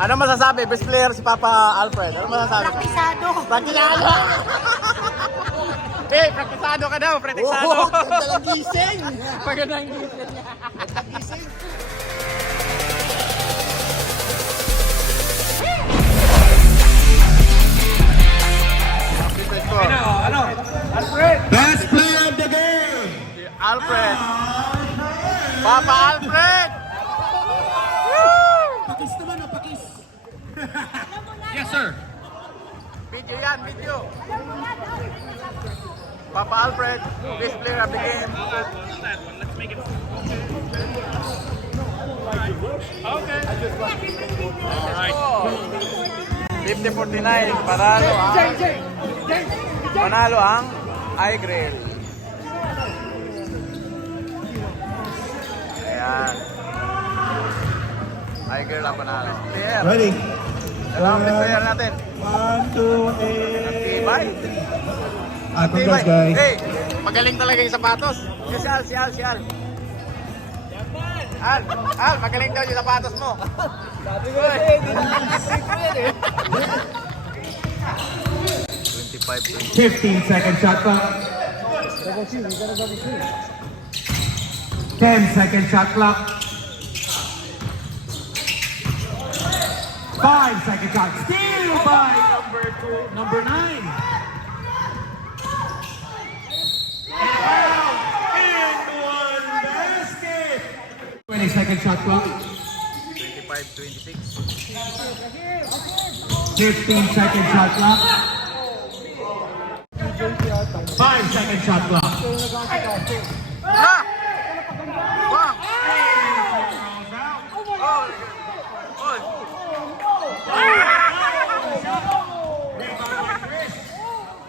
Ano masasabi? Best player si Papa Alfred. Ano masasabi? Praktisado. Praktisado! Eh, praktisado ka daw, praktisado. Oo, ganda ng gising. Paganda ang gising niya. Ganda gising. Ano? Alfred! Best player of the game! Si Alfred. Papa Alfred! Pakis naman o pakis? Yes, sir. Video yan, video. Papa Alfred, best player of the game. Okay. Alright. 50-49, panalo ang I-Grill. Ayan. I-Grill ang panalo. Player. Ready? Ito ang best player natin. 1, 2, 3. Bye. Congrats guys. Hey, magaling talaga yung sapatos. Si Al. Al, magaling daw yung sapatos mo. Sabi ko eh, hindi 25. 15-second shot clock. 10-second shot clock. 5-second shot. Steal by number 9. And one basket. 20-second shot clock. 25-26. 15-second shot clock. 5-second shot clock. Ha! Bang! Oy!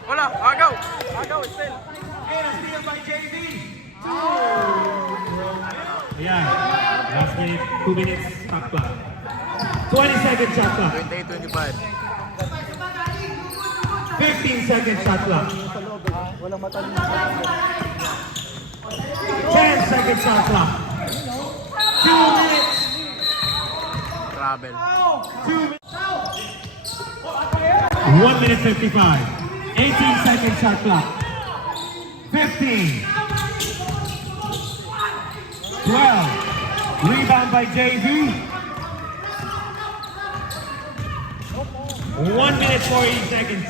Wala, agaw, still. Steal by JV. Yeah, last minute, 2 minutes, stop clock. 20-second shot clock. 28-25. 15-second shot clock. 10-second shot clock. 2 minutes. Travel. 2 minutes. 1 minute 55. 18-second shot clock. 15. 12. Rebound by JV. 1 minute 48 seconds.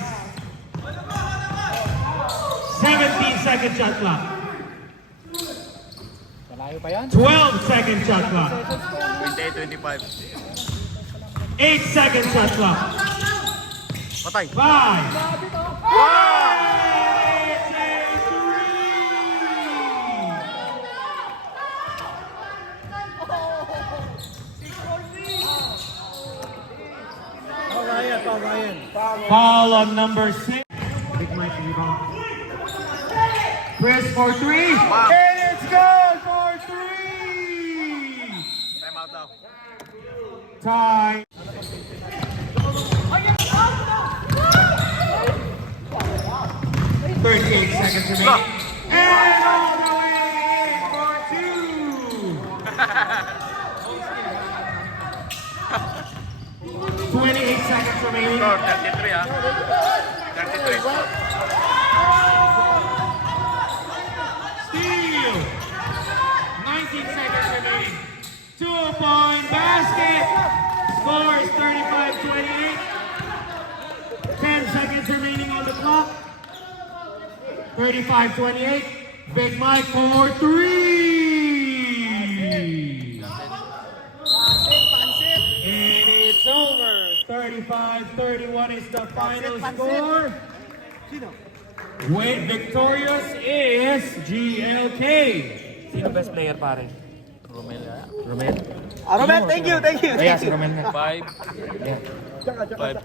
17-second shot clock. 12-second shot clock. 28-25. 8-second shot clock. Patay. 5. Foul on number 6. Big Mike rebound. Chris for 3. Wow. And it's good for 3. Time out daw. Tie. 38 seconds remaining. And all the way for 2. 28 seconds remaining. Score, 33 ah. 33 score. Steal. 19 seconds remaining. 2-point basket. Score is 35-28. 10 seconds remaining on the clock. 35-28. Big Mike for 3. And it's over. 35-31 is the final score. Wait, victorious is GLK. Sino best player pare? Romel. Romel? Romel, thank you. Kaya si Romel nga. 12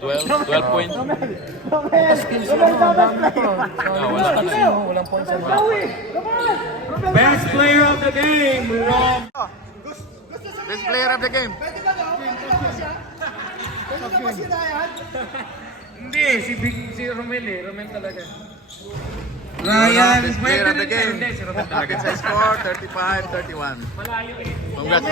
points. Wala ka na. Walang points. Best player of the game, Rom. Best player of the game. Hindi, si Romel eh. Romel talaga. Ryan. Best player of the game. Hindi, si Romel talaga. Sa score, 35-31. Malayo eh. Congrats.